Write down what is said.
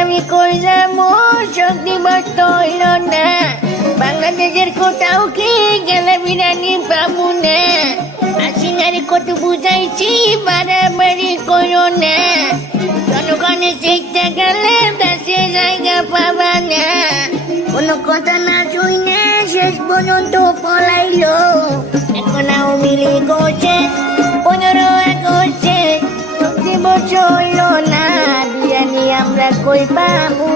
আমি কই যাব? শক্তি বস্ত হইল না। বাংলাদেশের কোথাও কি গেলে বিরিয়ানি পাবো না? আসিনারি কত বুঝাইছি, বাড়াবাড়ি করো না। জনগণের চেষ্টা গেলে দেশে জায়গা পাবা না। কোনো কথা না হচ্ছে পনেরো এক প্রতি বছর না বিরিয়ানি আমরা কই পাবো?